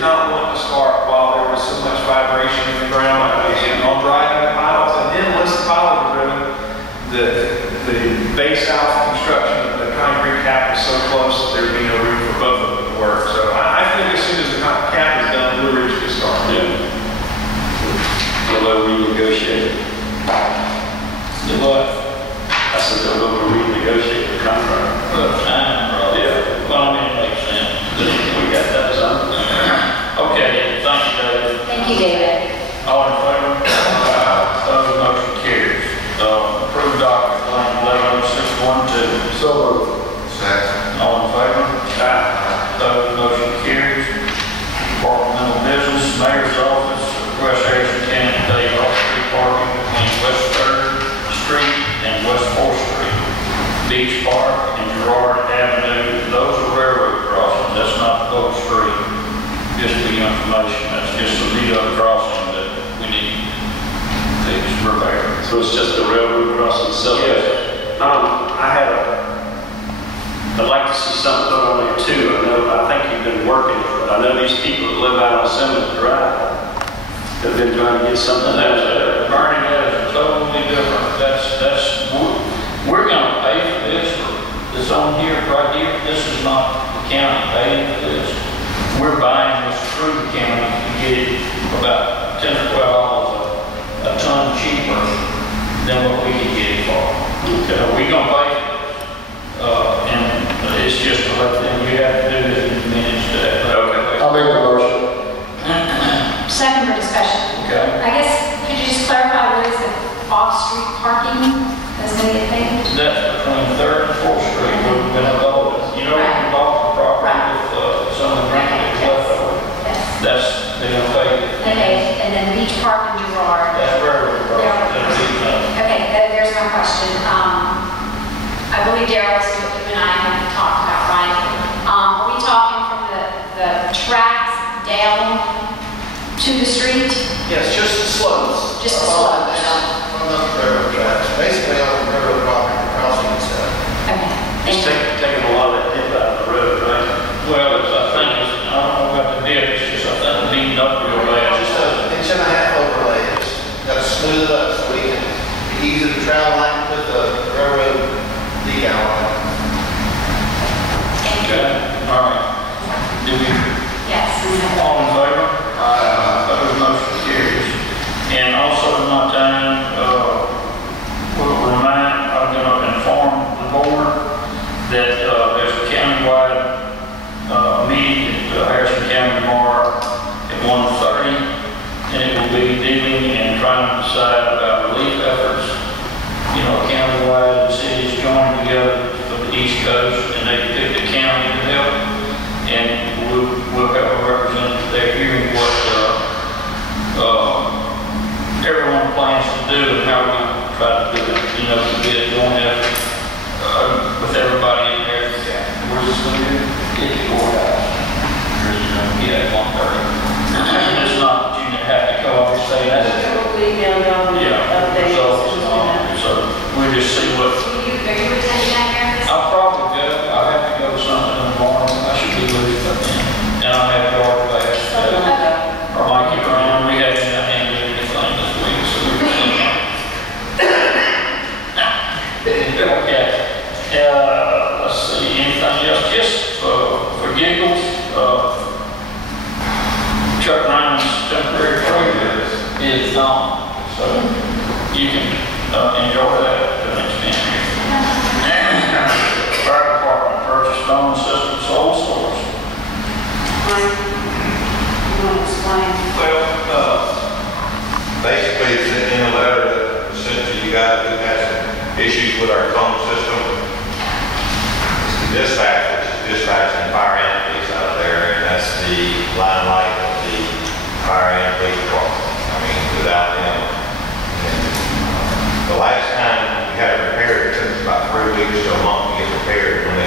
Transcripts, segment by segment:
did not want to start while there was so much vibration in the ground on driving the piles. And then once the piles were driven, the base-out construction of the concrete cap was so close that there would be no room for both of them to work. So I think as soon as the cap is done, Blue Ridge can start. Yeah. They'll renegotiate. The what? I said they'll go renegotiate the contract. Yeah. Well, I mean, it makes sense. We got that done. Okay, thank you, David. Thank you, David. All in favor? Opposed, motion carries. Approved document line 11612. So moved. Second. All in favor? Opposed, motion carries. Departmental business, mayor's office, request Harrison County to take off-street parking between West 3rd Street and West 4th Street, Beach Park and Girard Avenue. Those are railroad crossings. That's not Oak Street. Just for your information, that's just a lead-up crossing that we need to repair. So it's just the railroad crossing itself? Yes. I'd like to see something put on there too. I think you've been working it, but I know these people that live out on Seminole Drive have been trying to get something out of there. Bernie, that is totally different. We're going to pay for this. This on here, right here. This is not the county paying for this. We're buying this through the county to get it about $10 or $12 a ton cheaper than what we can get it for. Okay. We're going to pay for this. And it's just to let them, you have to do this in minutes to that. Okay. I'll make the motion. Second for discussion. Okay. I guess, could you just clarify what is the off-street parking that's going to get paid? That's between 3rd and 4th Street. We're going to go, you know, we bought the property with some of the rent that was left over. Yes. That's, they're going to pay. Okay, and then Beach Park and Girard. That's railroad crossing. Okay, there's my question. I believe Darrell, you and I have talked about, right? Are we talking from the tracks down to the street? Yes, just the slopes. Just the slopes. From the railroad tracks, basically on the railroad property crossing itself. Okay, It's thank you. taking a lot of that dip out of the road, right? Well, I think it's, I don't know about the dip, it's just, I think it's beating up real bad. Just an inch-and-a-half overlay. Got to smooth it up so we can be easy to travel like with the railroad decal on it. Okay, all right. Do we, Yes. all in favor? Opposed, motion carries. And also in my time, I'm going to inform the board that there's a countywide meeting at Harrison County tomorrow at 1:30, and it will be dealing and trying to decide about relief efforts. You know, countywide, the cities joining together for the East Coast, and they pick the county to help, and we'll have a representative there hearing what everyone plans to do and how we try to do it. You know, the bid going effort with everybody in there. Where's this going to be? Get the courthouse. Yeah, 1:30. It's not that you have to go off and say that. Yeah. So we'll just see what. Are you attending that, Mayor? I'll probably go. I have to go to something in the morning. I should be leaving by then. And I'll have yard class. Or Mikey Brown. We haven't done anything this week, so we're going to. Okay. Let's see. Anything else? Just for giggles, Chuck Ryan's temporary program is gone. So you can enjoy that to an extent. Fire department purchased phone system sole source. You want to explain? Well, basically it's in a letter that was sent to you guys that has some issues with our phone system. It's the dispatch, which is dispatching fire entities out there, and that's the limelight of the fire and police department. I mean, without them. And, the last time we had it repaired, it took us about 3 weeks to a month to get repaired. When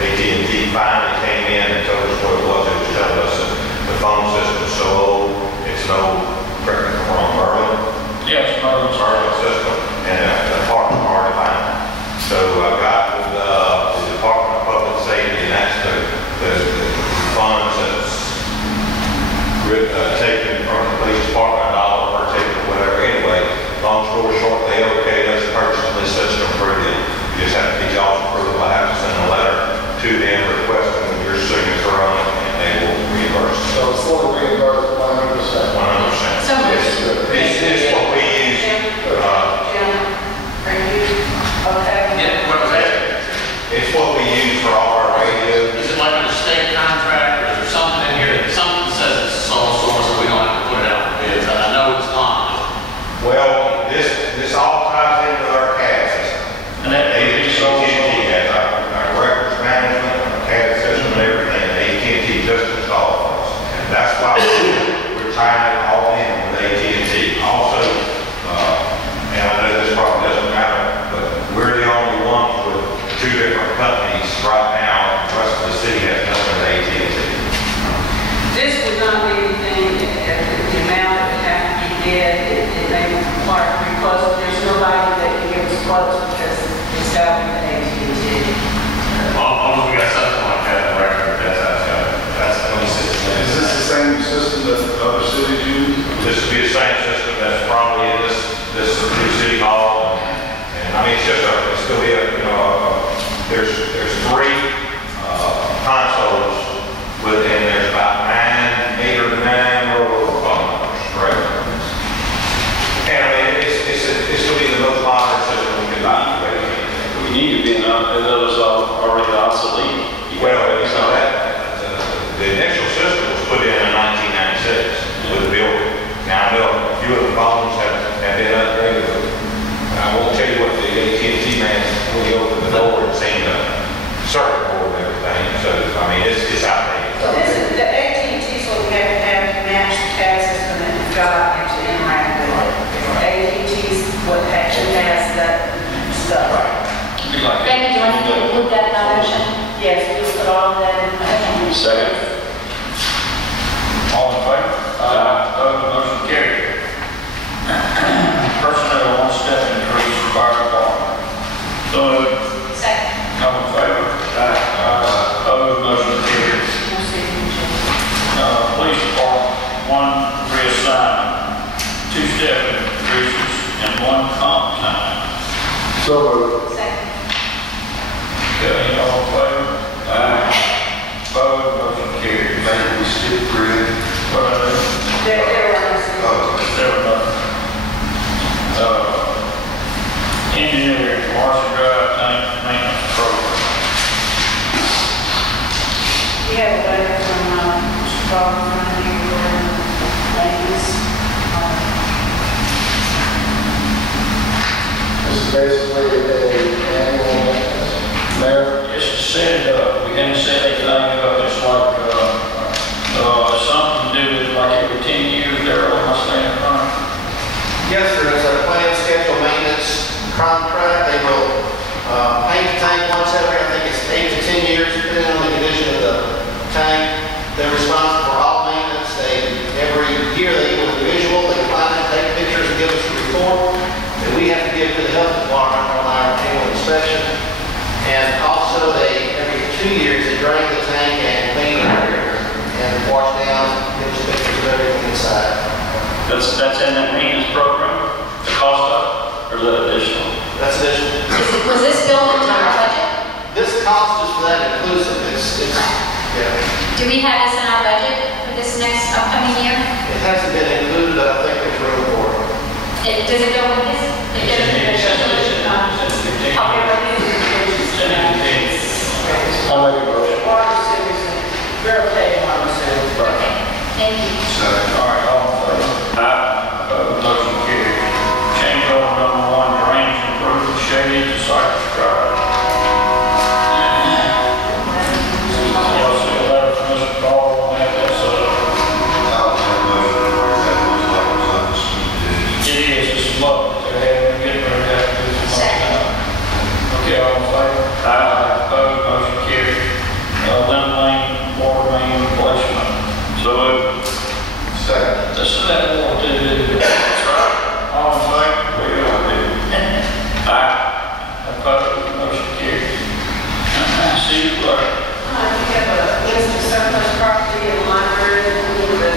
AT&T finally came in and told us what it was telling us that the phone system is so old, it's an old, correct me if I'm wrong, Merlin? Yes, Merlin. Merlin system, and the department hard to find. So I got with the Department of Public Safety, and that's the funds that's taken from the police department, $1 per ticket or whatever. Anyway, long story short, they okayed us personally, system for it. You just have to get y'all's approval. I have to send a letter to them requesting your signature on it, and they will reimburse. So it's fully reimbursed 100%. 100%. So moved. It's what we use. Yeah, what was that? It's what we use for all our radios. Is it like a state contract, or is there something in here that something says it's sole source, so we don't have to put it out for bids? And I know it's not. Well, this all ties into our CAD system. And that AT&T has our records management, our CAD system and everything, that AT&T just installed for us. That's why we're tying it all in with AT&T. Also, and I know this probably doesn't matter, but we're the only ones with 2 different companies right now. The rest of the city has nothing but AT&T. This would not be anything, the amount that would have to be bid, it may require three quotes. There's nobody that can give us quotes because it's got to be the AT&T. Almost we got something like that in the record, that's the only system. Is this the same system that other cities use? This would be the same system that's probably in this new city hall. And I mean, it's going to be there's 3 consoles within, there's about 8 or 9 mobile phone numbers, correct? And I mean, it's going to be the most modern system we can buy. We need to be another's already obsolete. Well, the initial system was put in 1996 with the building. Now, I know a few of the phones have been upgraded. I won't tell you what the AT&T man, when he opened the door and seen the circuit board and everything. So, I mean, it's outdated. So this is, the AT&T is what we have to match the CAD system that you've got and to interact with it. AT&T is what actually has that stuff. Becky, do you want to include that in our motion? Yes, we put all that in. Second. All in favor? Opposed, motion carried. Personnel 1-step increase for fire department. So moved. Second. All in favor? Opposed, motion carried. Police department, 1 reassignment, 2-step increases, and 1 comp time. So moved. Second. Okay, all in favor? Opposed, motion carried. Maybe we skip 3. What I do? There was. Engineering, Marshall Drive tank maintenance program. We have a letter from Mr. Baldwin, ladies. This is basically an annual maintenance. Mayor? It's said, we hadn't said anything up, it's like, something to do with like every 10 years, there, am I saying right? Yes, there is a planned schedule maintenance contract. They will paint the tank once every, I think it's 8 to 10 years, depending on the condition of the tank. They're responsible for all maintenance. Every year they do a visual, they find it, take pictures and give us a report that we have to give to the health department on our annual inspection. And also every 2 years, they drain the tank and clean it and wash down, give us pictures of everything inside. That's in that maintenance program, the cost of it, or is that additional? That's additional. Was this built into our budget? This cost is for that inclusive. Yeah. Do we have this in our budget for this next upcoming year? It hasn't been included, but I think there's room for it. Does it go with this? It doesn't. Okay, but I'll make a motion. Water series, we're okay, water series. okay, thank you. All right, all in favor? Motion carried. Change order number 1, drainage improvement, Shady to Cypress Drive. Y'all see a letter from Mr. Ball on that, that's, I'll make a motion to work that was like it is, it's low, they're having, getting ready to have to do some more time. Okay, all in favor? Opposed, motion carried. Lynn Lane, water main replacement. So moved. Second. This is that one, too. That's right. All in favor? We all do. Opposed, motion carried. See you later. We have a list of surplus property in the library that we need to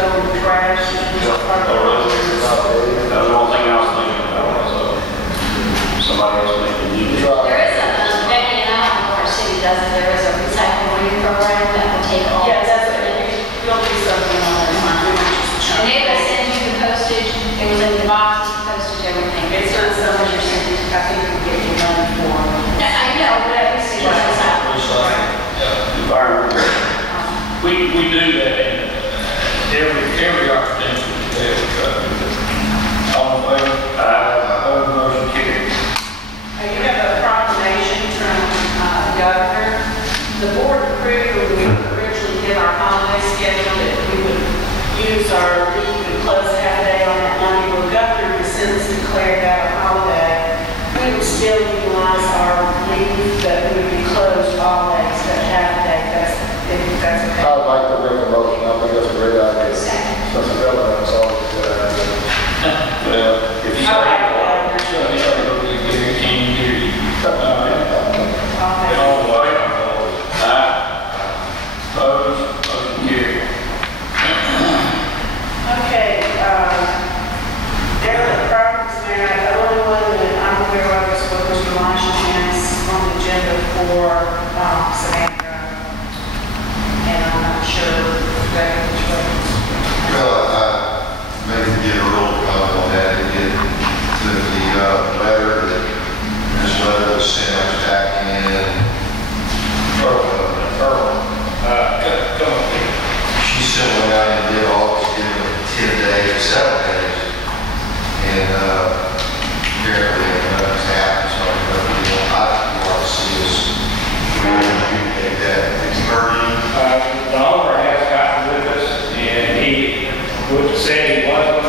tow the trash. That was the one thing I was thinking about, so somebody else making you do. There is a, Becky and I don't know if our city does it, there is a recycling program that will take all. Yeah, that's what it is. We'll do something on that. And they will send you the postage, it was in the box, postage, everything. It's not so much you're sending, I think we get your money for. I know, but at least it was Environment. We do that in every opportunity. All in favor? Opposed, motion carries. You have a proclamation from the governor. The board approved when we originally did our holiday schedule that we would use our leave and close half a day on that Monday. Well, the governor has since declared that a holiday. We would still utilize our leave, but we would be closed all days, but half a day. That's okay. I would like to make a motion, I think that's a great idea. Since the government, it's always a good idea. Well, if you All right, so he ought to go to Gary King, Gary. All in favor? Opposed, motion carries. Okay, derelict properties, Mayor, the only one that I'm aware of is what Mr. Washington has on the agenda for Savannah Drive. And I'm not sure exactly which way. Well, maybe get a real comment on that and get to the letter that this letter was sent out back in. Come on, Peter. She sent one out and did all, she did it 10 days, 7 days. And apparently nothing's happened, so I'd like to see us really communicate that. It's urgent. The owner has gotten with us, and he would said he wasn't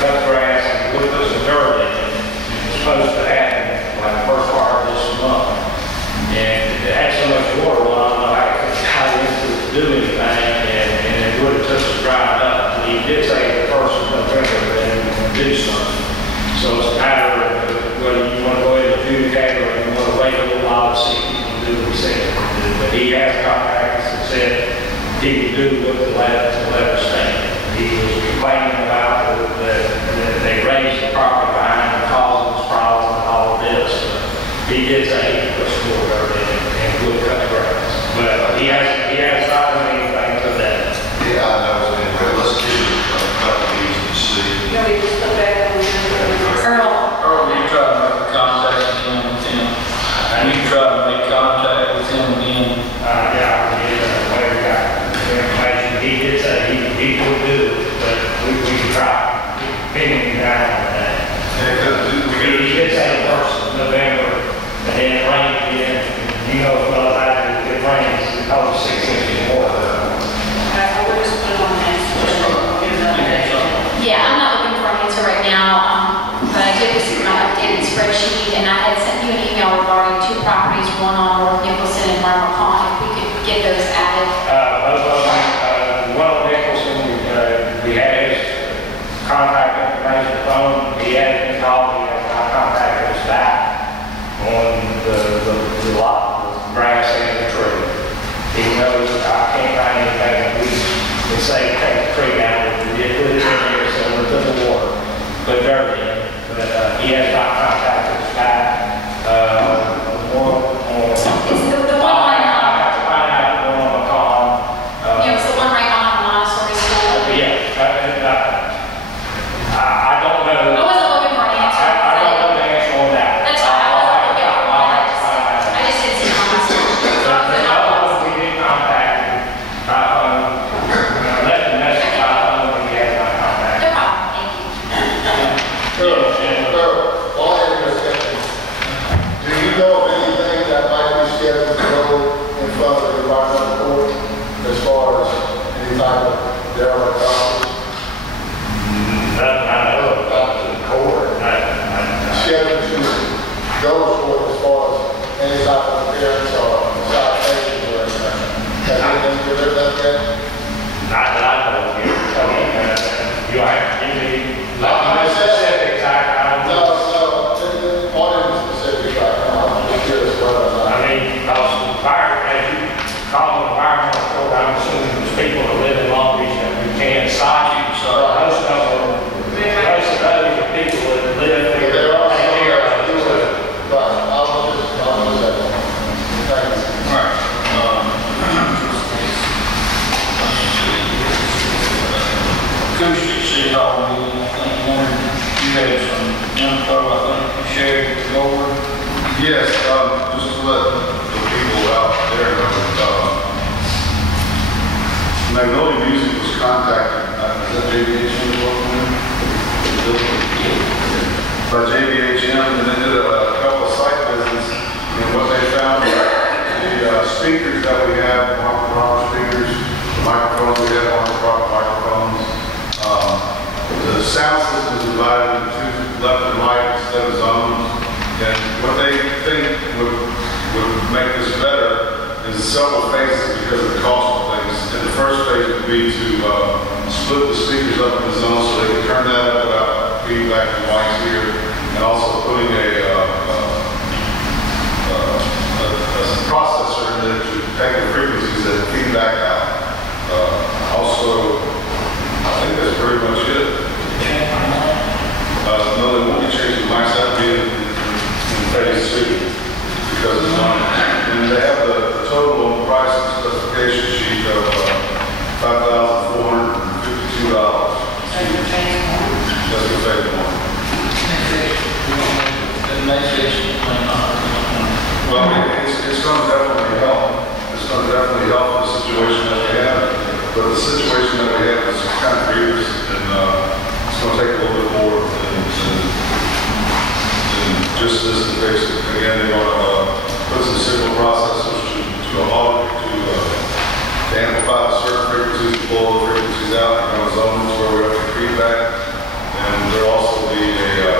cut grass and with us in early. It was supposed to happen like the first part of this month. And it had so much water, well, I don't know how to do anything, and it would have took us drying up. And he did say the first of November that he was going to do something. So it's a matter of whether you want to go ahead and adjudicate or you want to wait a little while to see if you can do what he said. But he has contacted us and said he would do what the letter stated. He was complaining about that they raised the property behind him, causing this problem and all of this. He did say he could push forward and would cut the grass. But he has not done anything to that. Yeah, I know, but let's give it a couple of weeks and see. You know, we just put back on the agenda. Earl, you try to make contact again with him. And you try to make contact with him again. Yeah, we got the information. He did say he would do it, but we can try pinning him down on that. He did say the first of November, and then it rained again. You know, as well as I do, it rains, it causes 6 inches of water. I would just put it on the next agenda. Give it another day. Yeah, I'm not looking for an answer right now, but I did receive my updated spreadsheet, and I had sent you an email regarding 2 properties, one on North Nicholson and Marmacon, if we could get those added. Both of them, one of Nicholson, we had his contact information phone, he had been called, he had contacted us back on the lot, the grass and the tree. He knows I can't find anything, we say take the tree down, we did put it in here, so we put the water, put dirt in, but he has not contacted us back. It's the one I right on, have to find out the one on the call. it's the one right on Montessori School. Yeah, I don't know. I wasn't looking for an answer. I don't know the answer on that. That's fine, I wasn't looking for one, I'll have to find out. I just didn't see it on my spreadsheet. But the other one we did contact him. Left a message, I don't know if he has not contacted. No problem, thank you. Do you know of anything that might be scheduled to go in front of the environmental court as far as any type of derelict properties? I know about the court. Scheduled to go for as far as any type of appearance or citations or anything? Has anything to do with that yet? Not that I know of. You have to give me specifics. I don't know. No, on any specific right now, I'm just curious whether or not. I mean, because the fire, as you call the environmental court, I'm assuming there's people that live in Long Beach that we can't fire meeting, I think, Warren, you had some info, I think, you shared with the board. Yes, just to let the people out there know, Magnolia Music was contacted, is that JVHM by JVHM, and they did a couple of site visits, and what they found, the speakers that we have, proper speakers, the microphones we have on the proper microphones, the sound system is divided into left and right instead of zones, and what they think would make this better is several phases because of the cost of things. And the first phase would be to split the speakers up into zones so they can turn that up without feedback from mics here, and also putting a processor in there to take the frequencies that feedback out. Also, I think that's pretty much it. No, they won't be changing the mics, that would be in phase 2 because it's on. And they have the total price and specification sheet of $5,452. That's the phase 1. Well, it's going to definitely help. It's going to definitely help the situation that we have. But the situation that we have is kind of grievous, and it's going to take a little bit more than just this to fix it. Again, they want to put some signal processors to amplify the certain frequencies, pull the frequencies out, and go zones where we have the feedback. And there'll also be a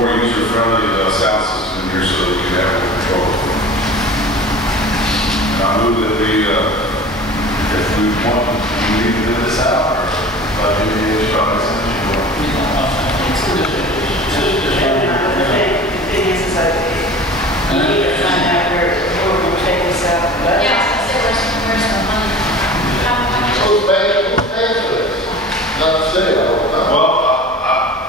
more user-friendly sound system in here so that we can have more control. And I move that we, if we want, we need to do this out, or JVH probably something you want. The thing is that we need to find out where we're going to take this out. Yeah, so where's the money? Who's paying for this? Not the city, I don't know. Well,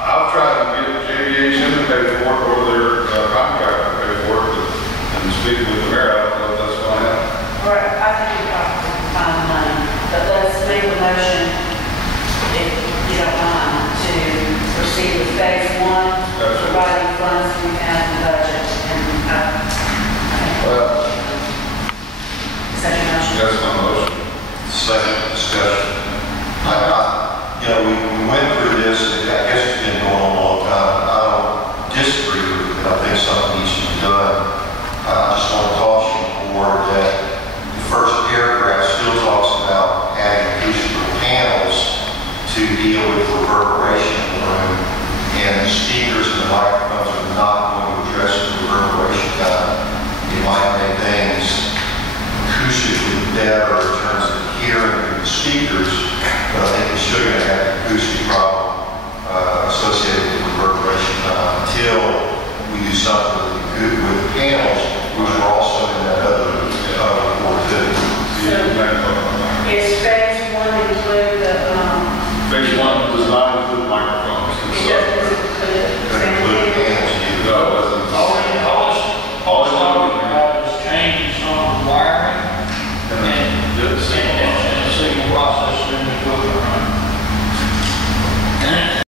I've tried to get JVHM to pay for it, or their contractor to pay for it, and speaking with the mayor, I don't know if that's going to happen. Right, I think we probably can find the money, but let's make a motion, if you don't mind, to proceed with phase 1, providing funds we have in the budget, and Well, is that your motion? that's my motion. Second discussion. We went through this, I guess it's been going on a long time. I don't disagree with it. I think something needs to be done. I just want to caution the board that the first paragraph still talks about adding acoustical panels to deal with reverberation in the room, and the speakers and the microphones are not going to address the reverberation down. It might make things acoustically better in terms of hearing the speakers, but I think we should have had an acoustic problem associated with reverberation until we do something with panels, which are also in that other report too. Is phase 1 include the, Phase 1 does not include microphones. it doesn't include That include panels, No, it doesn't. All it's talking about is changing some of the wiring and the signal process